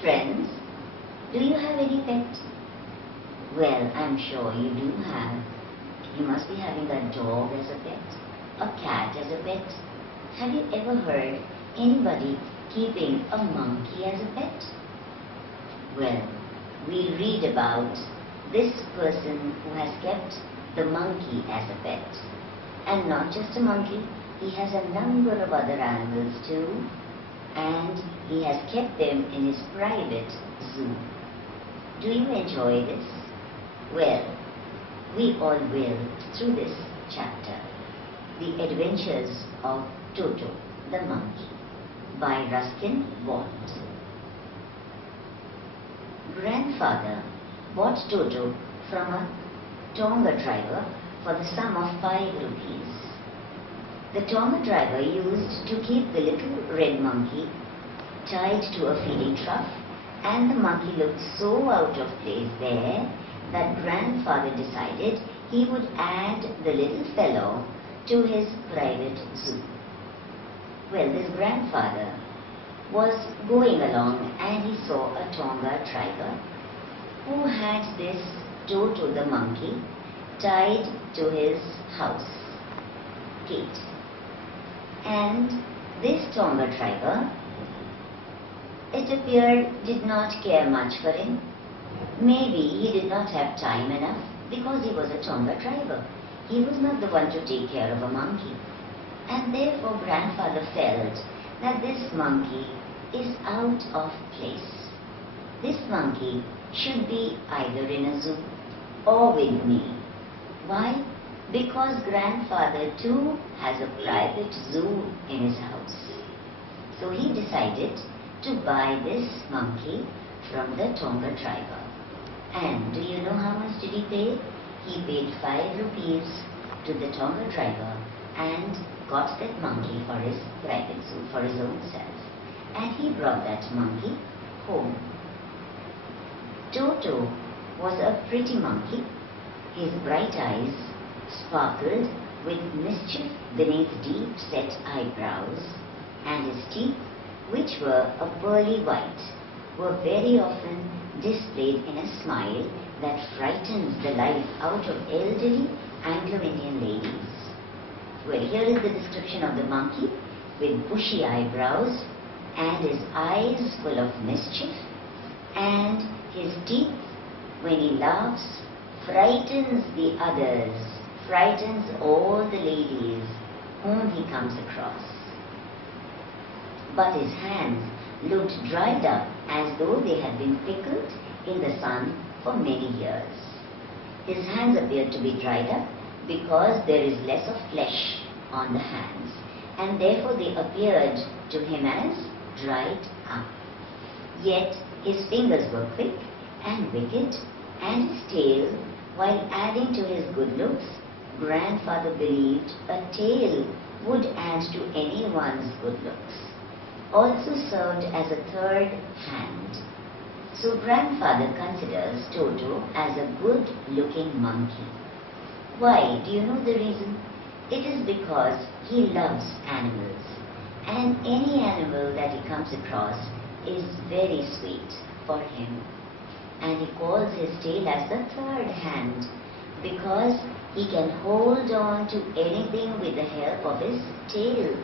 Friends, do you have any pet? Well, I'm sure you do have. You must be having a dog as a pet, a cat as a pet. Have you ever heard anybody keeping a monkey as a pet? Well, we read about this person who has kept the monkey as a pet. And not just a monkey, he has a number of other animals too, and he has kept them in his private zoo. Do you enjoy this? Well, we all will through this chapter. The Adventures of Toto the Monkey by Ruskin Bott. Grandfather bought Toto from a Tonga driver for the sum of 5 rupees. The Tonga driver used to keep the little red monkey tied to a feeding trough, and the monkey looked so out of place there that grandfather decided he would add the little fellow to his private zoo. Well, this grandfather was going along and he saw a Tonga driver who had this Toto the monkey tied to his house gate. And this Tonga driver, it appeared, did not care much for him. Maybe he did not have time enough because he was a Tonga driver. He was not the one to take care of a monkey. And therefore grandfather felt that this monkey is out of place. This monkey should be either in a zoo or with me. Why? Because grandfather too has a private zoo in his house. So he decided to buy this monkey from the Tonga driver. And do you know how much did he pay? He paid 5 rupees to the Tonga driver and got that monkey for his private zoo, for his own self. And he brought that monkey home. Toto was a pretty monkey. His bright eyes sparkled with mischief beneath deep-set eyebrows, and his teeth, which were a pearly white, were very often displayed in a smile that frightens the life out of elderly Anglo-Indian ladies. Well, here is the description of the monkey with bushy eyebrows and his eyes full of mischief, and his teeth, when he laughs, frightens the others, frightens all the ladies whom he comes across. But his hands looked dried up as though they had been pickled in the sun for many years. His hands appeared to be dried up because there is less of flesh on the hands, and therefore they appeared to him as dried up. Yet his fingers were quick and wicked, and his tail, while adding to his good looks, grandfather believed a tail would add to anyone's good looks, also served as a third hand. So grandfather considers Toto as a good-looking monkey. Why? Do you know the reason? It is because he loves animals, and any animal that he comes across is very sweet for him. And he calls his tail as the third hand because he can hold on to anything with the help of his tail,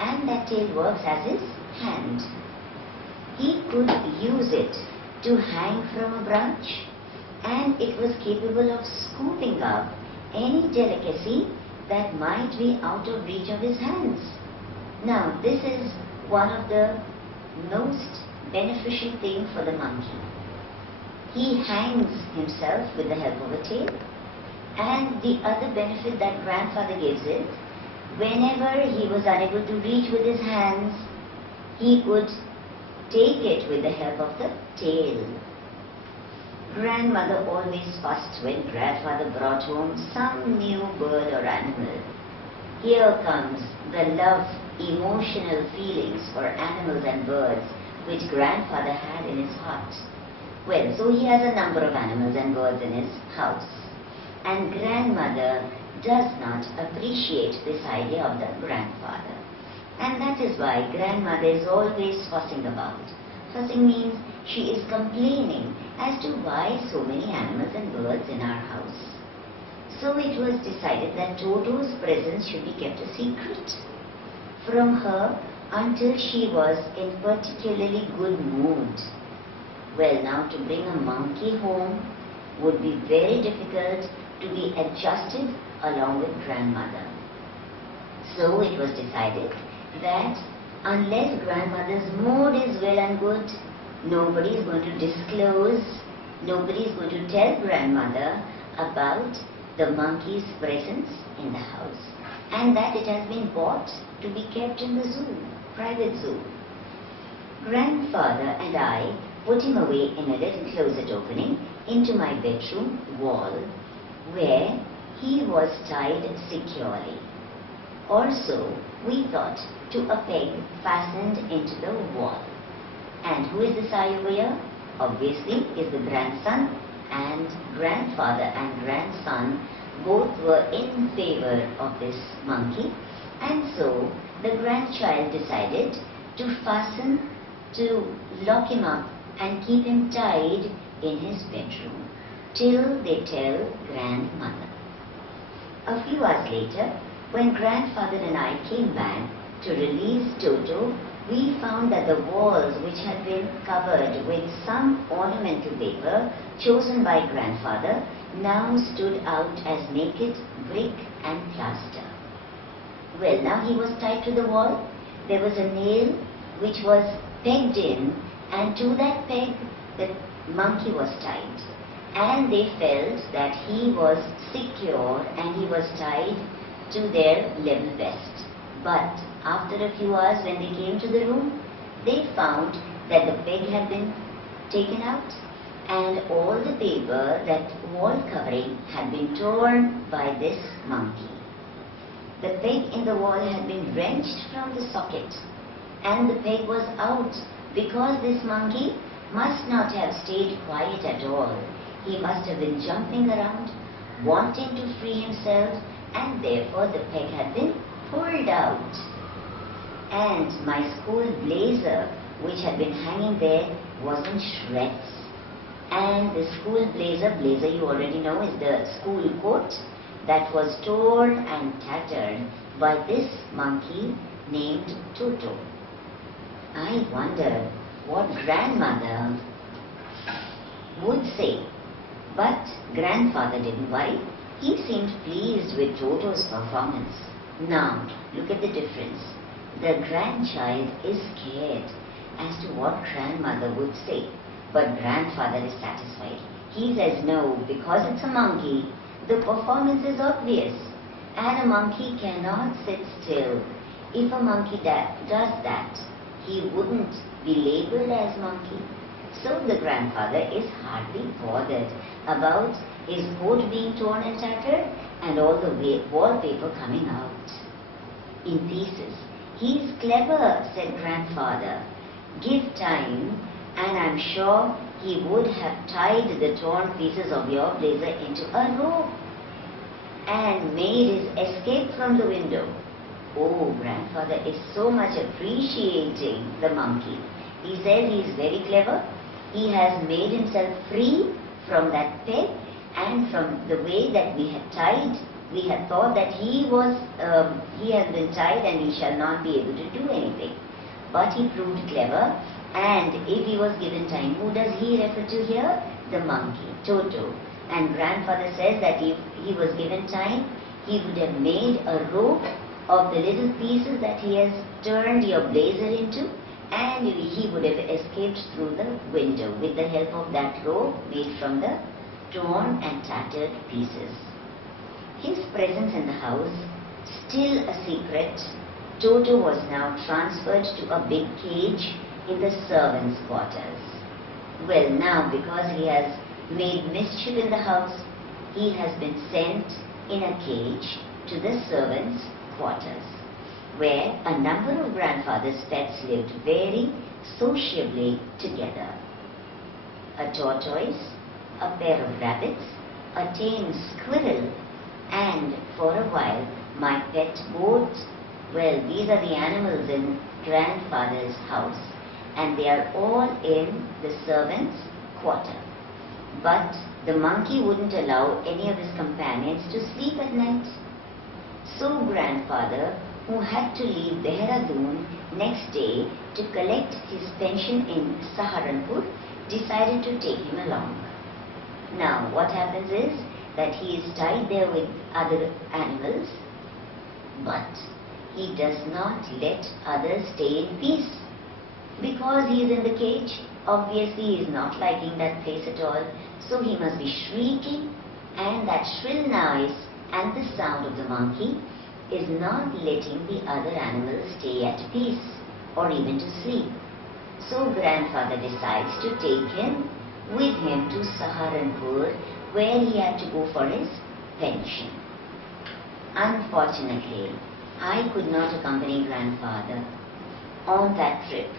and that tail works as his hand. He could use it to hang from a branch, and it was capable of scooping up any delicacy that might be out of reach of his hands. Now, this is one of the most beneficial things for the monkey. He hangs himself with the help of a tail, and the other benefit that grandfather gives is, whenever he was unable to reach with his hands, he could take it with the help of the tail. Grandmother always fussed when grandfather brought home some new bird or animal. Here comes the love, emotional feelings for animals and birds which grandfather had in his heart. Well, so he has a number of animals and birds in his house, and grandmother does not appreciate this idea of the grandfather. And that is why grandmother is always fussing about Fussing means she is complaining as to why so many animals and birds in our house. So it was decided that Toto's presence should be kept a secret from her until she was in particularly good mood. Well, now to bring a monkey home would be very difficult to be adjusted along with grandmother. So it was decided that unless grandmother's mood is well and good, nobody is going to disclose, nobody is going to tell grandmother about the monkey's presence in the house, and that it has been bought to be kept in the zoo, private zoo. Grandfather and I put him away in a little closet opening into my bedroom wall, where he was tied securely. Also, we thought to a peg fastened into the wall. And who is this Ayurveda? Obviously is the grandson, and grandfather and grandson both were in favor of this monkey, and so the grandchild decided to lock him up and keep him tied in his bedroom till they tell grandmother. A few hours later, when grandfather and I came back to release Toto, we found that the walls, which had been covered with some ornamental paper chosen by grandfather, now stood out as naked brick and plaster. Well, now he was tied to the wall. There was a nail which was pegged in, and to that peg the monkey was tied. And they felt that he was secure and he was tied to their level vest. But after a few hours, when they came to the room, they found that the peg had been taken out and all the paper, that wall covering, had been torn by this monkey. The peg in the wall had been wrenched from the socket and the peg was out, because this monkey must not have stayed quiet at all. He must have been jumping around, wanting to free himself, and therefore the peg had been pulled out. And my school blazer, which had been hanging there, was in shreds. And the school blazer you already know is the school coat, that was torn and tattered by this monkey named Toto. I wondered what grandmother would say, but grandfather didn't worry. He seemed pleased with Toto's performance. Now, look at the difference. The grandchild is scared as to what grandmother would say, but grandfather is satisfied. He says no, because it's a monkey. The performance is obvious, and a monkey cannot sit still. If a monkey does that, he wouldn't be labeled as monkey. So the grandfather is hardly bothered about his coat being torn and tattered and all the wallpaper coming out in pieces. He's clever, said grandfather. Give time, and I'm sure he would have tied the torn pieces of your blazer into a rope and made his escape from the window. Oh, grandfather is so much appreciating the monkey. He says he is very clever. He has made himself free from that peg, and from the way that we had tied, we had thought that he has been tied and he shall not be able to do anything. But he proved clever, and if he was given time, who does he refer to here? The monkey, Toto. And grandfather says that if he was given time, he would have made a rope of the little pieces that he has turned your blazer into, and he would have escaped through the window with the help of that rope made from the torn and tattered pieces. His presence in the house, still a secret, Toto was now transferred to a big cage in the servants' quarters. Well, now because he has made mischief in the house, he has been sent in a cage to the servants' quarters, where a number of grandfather's pets lived very sociably together. A tortoise, a pair of rabbits, a tame squirrel, and for a while my pet goat. Well, these are the animals in grandfather's house. and they are all in the servants' quarter. But the monkey wouldn't allow any of his companions to sleep at night. So grandfather, who had to leave Dehradun next day to collect his pension in Saharanpur, decided to take him along. Now what happens is that he is tied there with other animals, but he does not let others stay in peace. Because he is in the cage, obviously he is not liking that place at all, so he must be shrieking, and that shrill noise and the sound of the monkey is not letting the other animals stay at peace or even to sleep. So grandfather decides to take him with him to Saharanpur, where he had to go for his pension. Unfortunately, I could not accompany grandfather on that trip,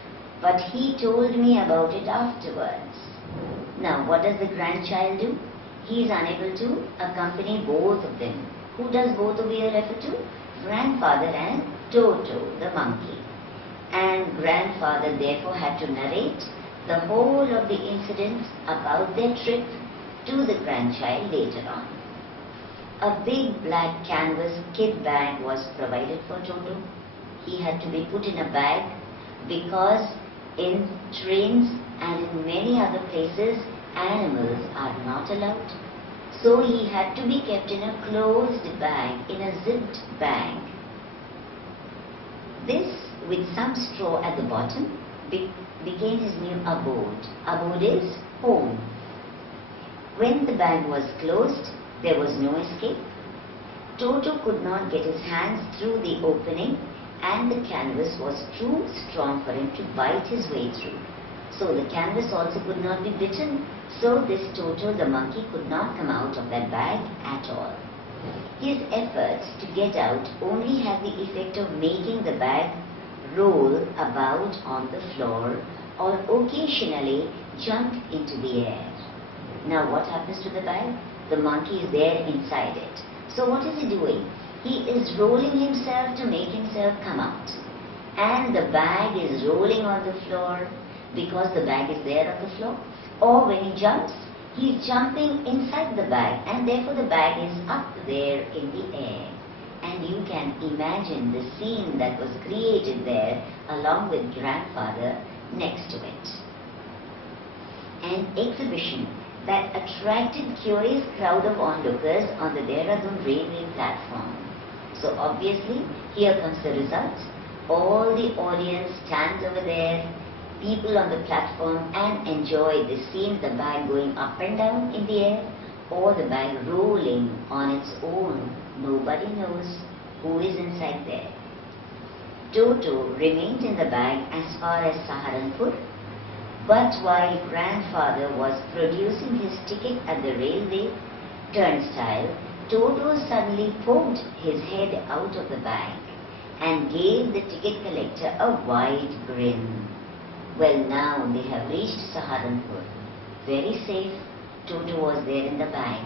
but he told me about it afterwards. Now what does the grandchild do? He is unable to accompany both of them. Who does both of you refer to? Grandfather and Toto, the monkey. And grandfather therefore had to narrate the whole of the incidents about their trip to the grandchild later on. A big black canvas kit bag was provided for Toto. He had to be put in a bag because in trains and in many other places animals are not allowed. So he had to be kept in a closed bag, in a zipped bag. This, with some straw at the bottom, became his new abode. Abode is home. When the bag was closed, there was no escape. Toto could not get his hands through the opening, and the canvas was too strong for him to bite his way through. So the canvas also could not be bitten, so this Toto the monkey could not come out of that bag at all. His efforts to get out only had the effect of making the bag roll about on the floor or occasionally jump into the air. Now what happens to the bag? The monkey is there inside it. So what is he doing? He is rolling himself to make himself come out. And the bag is rolling on the floor because the bag is there on the floor. Or when he jumps, he is jumping inside the bag, and therefore the bag is up there in the air. And you can imagine the scene that was created there along with grandfather next to it. An exhibition that attracted curious crowd of onlookers on the Dehradun railway platform. So obviously, here comes the result. All the audience stands over there, people on the platform, and enjoy the scene, the bag going up and down in the air or the bag rolling on its own. Nobody knows who is inside there. Toto remained in the bag as far as Saharanpur, but while grandfather was producing his ticket at the railway turnstile, Toto suddenly poked his head out of the bag and gave the ticket collector a wide grin. Well, now they have reached Saharanpur. Very safe. Toto was there in the bag.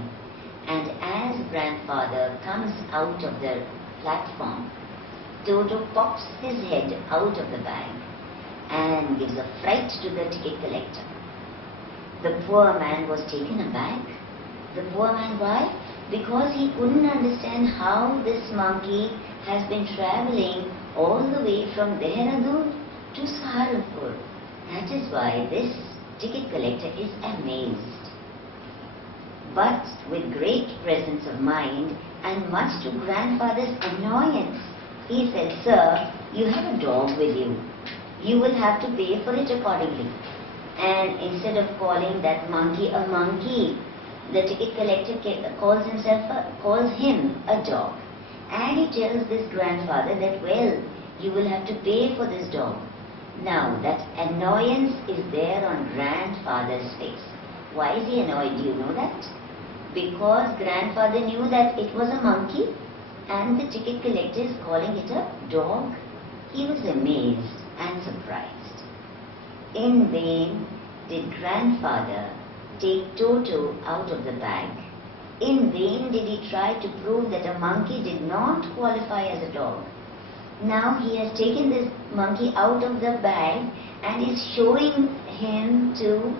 And as grandfather comes out of the platform, Toto pops his head out of the bag and gives a fright to the ticket collector. The poor man was taken aback. The poor man, why? Because he couldn't understand how this monkey has been travelling all the way from Dehradun to Saharanpur. That is why this ticket collector is amazed. But with great presence of mind and much to grandfather's annoyance, he said, "Sir, you have a dog with you. You will have to pay for it accordingly." And instead of calling that monkey a monkey, the ticket collector calls him a dog. And he tells this grandfather that, well, you will have to pay for this dog. Now, that annoyance is there on grandfather's face. Why is he annoyed? Do you know that? Because grandfather knew that it was a monkey and the ticket collector is calling it a dog. He was amazed and surprised. In vain did grandfather take Toto out of the bag. In vain did he try to prove that a monkey did not qualify as a dog. Now he has taken this monkey out of the bag and is showing him to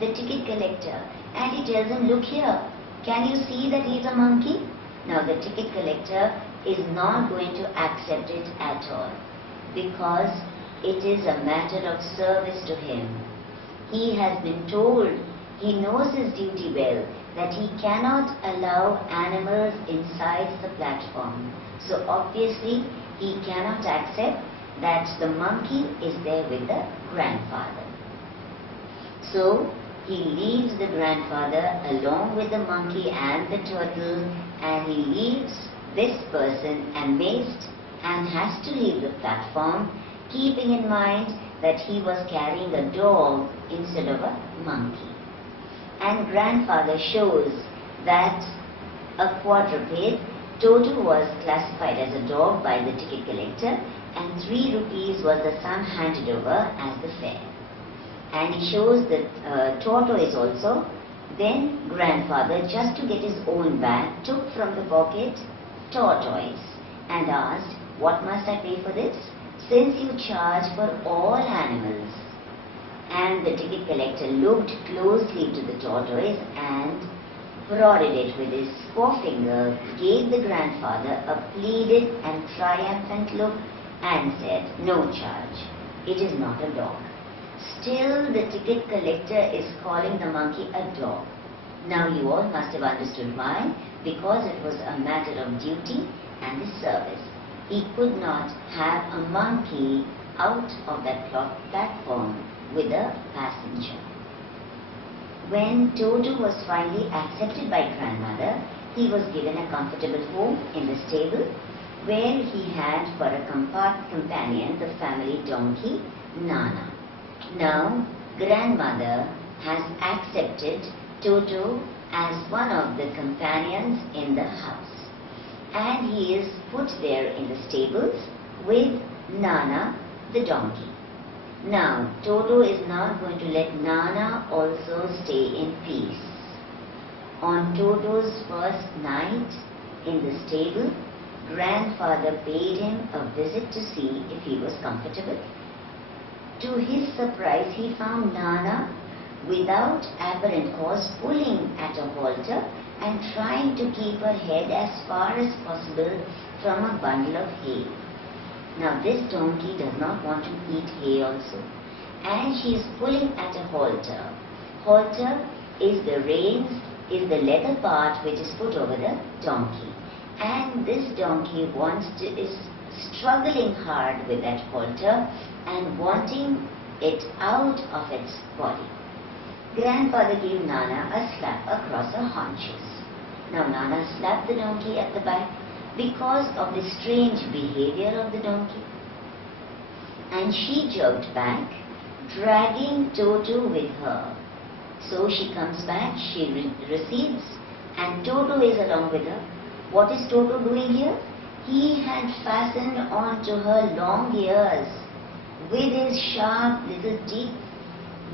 the ticket collector. And he tells him, look here, can you see that he is a monkey? Now the ticket collector is not going to accept it at all, because it is a matter of service to him. He has been told, he knows his duty well, that he cannot allow animals inside the platform. So obviously he cannot accept that the monkey is there with the grandfather. So he leaves the grandfather along with the monkey and the turtle, and he leaves this person amazed and has to leave the platform, keeping in mind that he was carrying a dog instead of a monkey. And grandfather shows that a quadruped, Toto was classified as a dog by the ticket collector, and 3 rupees was the sum handed over as the fare. And he shows that Toto is also. Then grandfather, just to get his own bag, took from the pocket tortoise and asked, what must I pay for this, since you charge for all animals? And the ticket collector looked closely to the tortoise and prodded it with his forefinger, gave the grandfather a pleaded and triumphant look and said, no charge, it is not a dog. Still the ticket collector is calling the monkey a dog. Now you all must have understood why. Because it was a matter of duty and his service. He could not have a monkey out of that platform with a passenger. When Toto was finally accepted by grandmother, he was given a comfortable home in the stable, where he had for a companion the family donkey, Nana. Now, grandmother has accepted Toto as one of the companions in the house, and he is put there in the stables with Nana, the donkey. Now, Toto is not going to let Nana also stay in peace. On Toto's first night in the stable, grandfather paid him a visit to see if he was comfortable. To his surprise, he found Nana without apparent cause pulling at a halter and trying to keep her head as far as possible from a bundle of hay. Now this donkey does not want to eat hay also, and she is pulling at a halter. Halter is the reins, is the leather part which is put over the donkey, and this donkey is struggling hard with that halter and wanting it out of its body. Grandfather gave Nana a slap across her haunches. Now Nana slapped the donkey at the back because of the strange behavior of the donkey, and she jerked back, dragging Toto with her. So she comes back, she recedes, and Toto is along with her. What is Toto doing here? He had fastened onto her long ears with his sharp little teeth.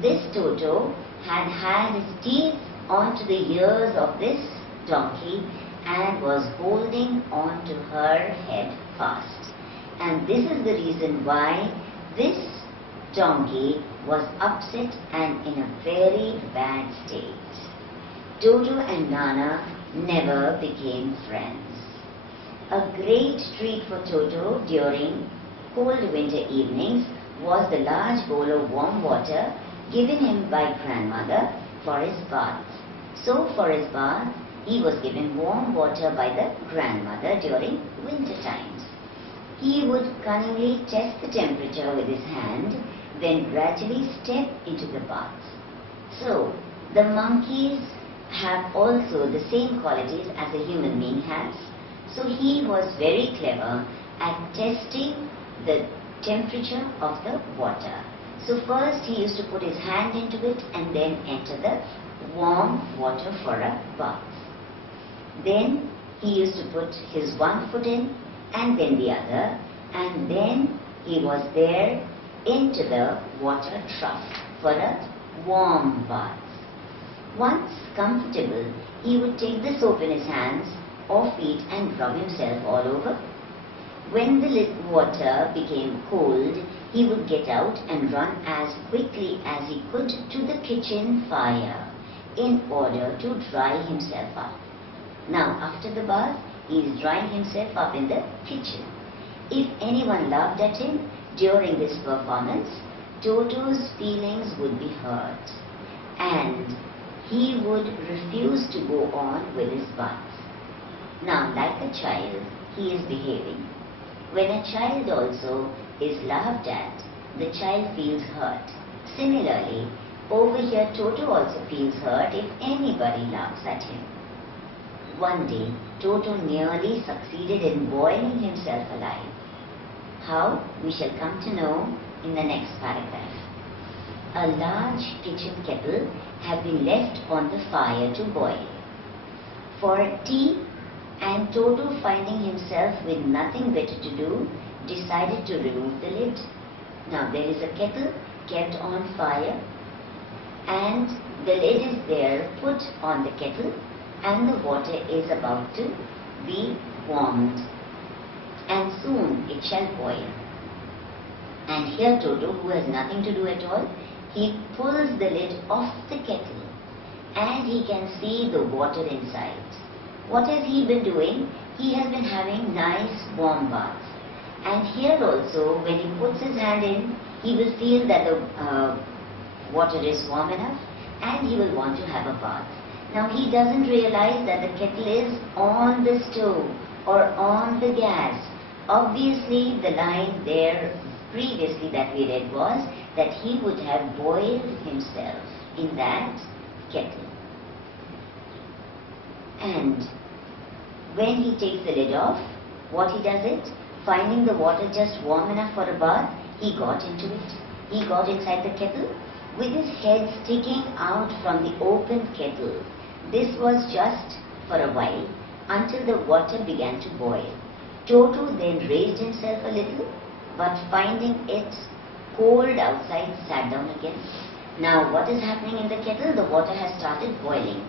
This Toto had his teeth onto the ears of this donkey and was holding on to her head fast. And this is the reason why this donkey was upset and in a very bad state. Toto and Nana never became friends. A great treat for Toto during cold winter evenings was the large bowl of warm water given him by grandmother for his bath. So for his bath, he was given warm water by the grandmother during winter times. He would cunningly test the temperature with his hand, then gradually step into the bath. So the monkeys have also the same qualities as a human being has. So he was very clever at testing the temperature of the water. So first he used to put his hand into it and then enter the warm water for a bath. Then he used to put his one foot in and then the other, and then he was there into the water trough for a warm bath. Once comfortable, he would take the soap in his hands or feet and rub himself all over. When the water became cold, he would get out and run as quickly as he could to the kitchen fire in order to dry himself up. Now, after the bath, he is drying himself up in the kitchen. If anyone laughed at him during this performance, Toto's feelings would be hurt and he would refuse to go on with his bath. Now, like a child, he is behaving. When a child also is laughed at, the child feels hurt. Similarly, over here Toto also feels hurt if anybody laughs at him. One day, Toto nearly succeeded in boiling himself alive. How? We shall come to know in the next paragraph. A large kitchen kettle had been left on the fire to boil. For tea, and Toto, finding himself with nothing better to do, decided to remove the lid. Now there is a kettle kept on fire and the lid is there put on the kettle and the water is about to be warmed and soon it shall boil. And here Toto, who has nothing to do at all, he pulls the lid off the kettle and he can see the water inside. What has he been doing? He has been having nice warm bath. And here also, when he puts his hand in, he will feel that the water is warm enough and he will want to have a bath. Now he doesn't realize that the kettle is on the stove or on the gas. Obviously, the line there previously that we read was that he would have boiled himself in that kettle. And when he takes the lid off, what he does it? Finding the water just warm enough for a bath, he got into it. He got inside the kettle with his head sticking out from the open kettle. This was just for a while until the water began to boil. Toto then raised himself a little, but finding it cold outside, sat down again. Now what is happening in the kettle? The water has started boiling.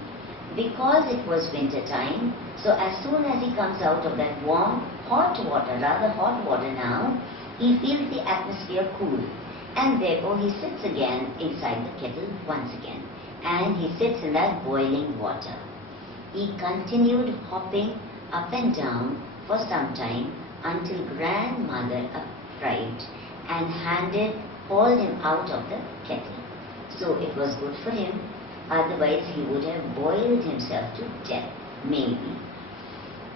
Because it was winter time, so as soon as he comes out of that warm, hot water, rather hot water now, he feels the atmosphere cool. And therefore he sits again inside the kettle once again. And he sits in that boiling water. He continued hopping up and down for some time until grandmother arrived and hauled him out of the kettle. So it was good for him. Otherwise, he would have boiled himself to death, maybe.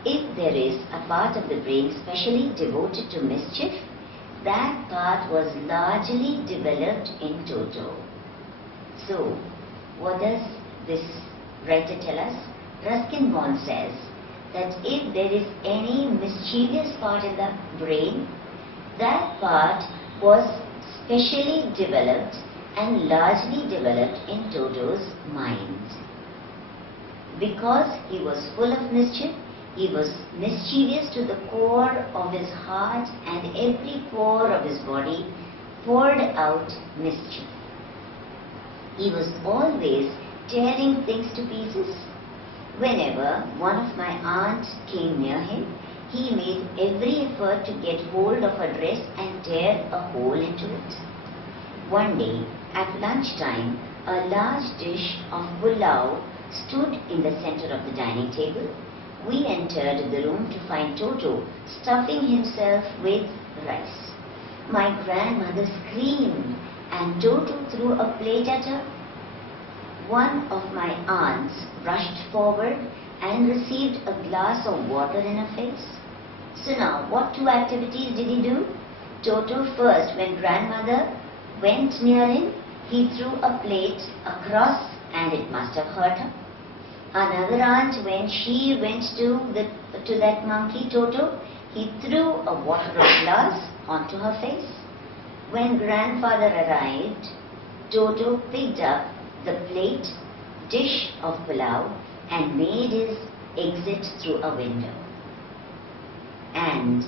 If there is a part of the brain specially devoted to mischief, that part was largely developed in Toto. So, what does this writer tell us? Ruskin Bond says that if there is any mischievous part in the brain, that part was specially developed and largely developed in Toto's mind. Because he was full of mischief, he was mischievous to the core of his heart, and every pore of his body poured out mischief. He was always tearing things to pieces. Whenever one of my aunts came near him, he made every effort to get hold of her dress and tear a hole into it. One day, at lunchtime, a large dish of pulao stood in the center of the dining table. We entered the room to find Toto stuffing himself with rice. My grandmother screamed and Toto threw a plate at her. One of my aunts rushed forward and received a glass of water in her face. So now, what two activities did he do? Toto first, when grandmother went near him, he threw a plate across and it must have hurt her. Another aunt, when she went to that monkey Toto, he threw a water glass onto her face. When grandfather arrived, Toto picked up the plate, dish of pulao and made his exit through a window. And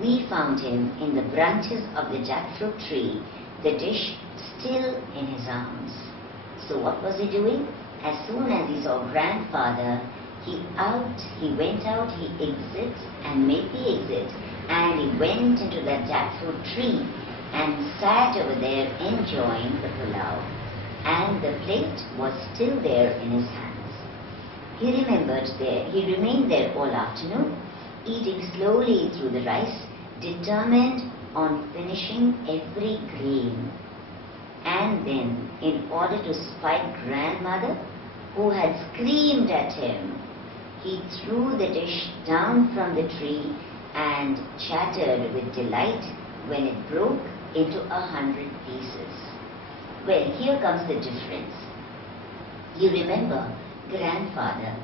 we found him in the branches of the jackfruit tree, the dish still in his arms. So what was he doing? As soon as he saw grandfather, he went out, he exits and made the exit and he went into the jackfruit tree and sat over there enjoying the pulao, and the plate was still there in his hands. He remained there all afternoon, eating slowly through the rice, determined on finishing every grain. And then, in order to spite grandmother, who had screamed at him, he threw the dish down from the tree and chattered with delight when it broke into 100 pieces. Well, here comes the difference. You remember grandfather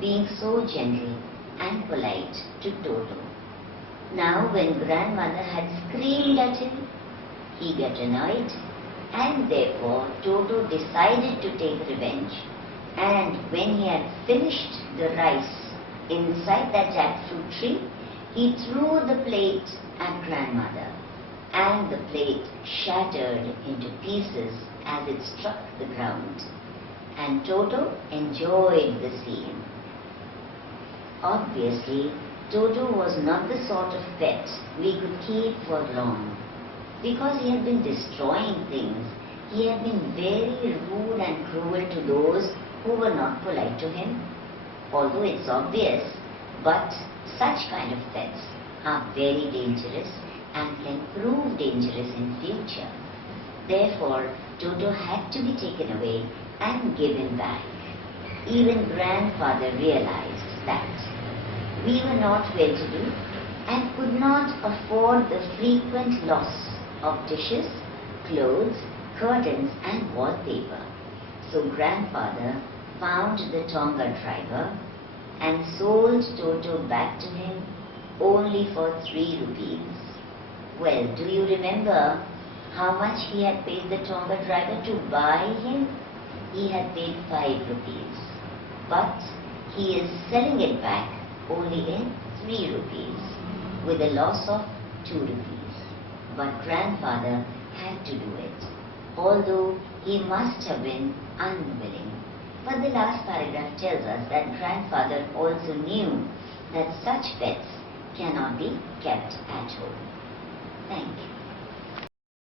being so gentle and polite to Toto. Now when grandmother had screamed at him, he got annoyed, and therefore Toto decided to take revenge. And when he had finished the rice inside that jackfruit tree, he threw the plate at grandmother, and the plate shattered into pieces as it struck the ground. And Toto enjoyed the scene. Obviously, Toto was not the sort of pet we could keep for long, because he had been destroying things. He had been very rude and cruel to those who were not polite to him. Although it's obvious, but such kind of pets are very dangerous and can prove dangerous in future. Therefore, Toto had to be taken away and given back. Even grandfather realized that we were not well-to-do and could not afford the frequent loss of dishes, clothes, curtains and wallpaper. So grandfather found the Tonga driver and sold Toto back to him only for 3 rupees. Well, do you remember how much he had paid the Tonga driver to buy him? He had paid 5 rupees. But he is selling it back only in 3 rupees with a loss of 2 rupees. But grandfather had to do it, although he must have been unwilling. But the last paragraph tells us that grandfather also knew that such pets cannot be kept at home. Thank you.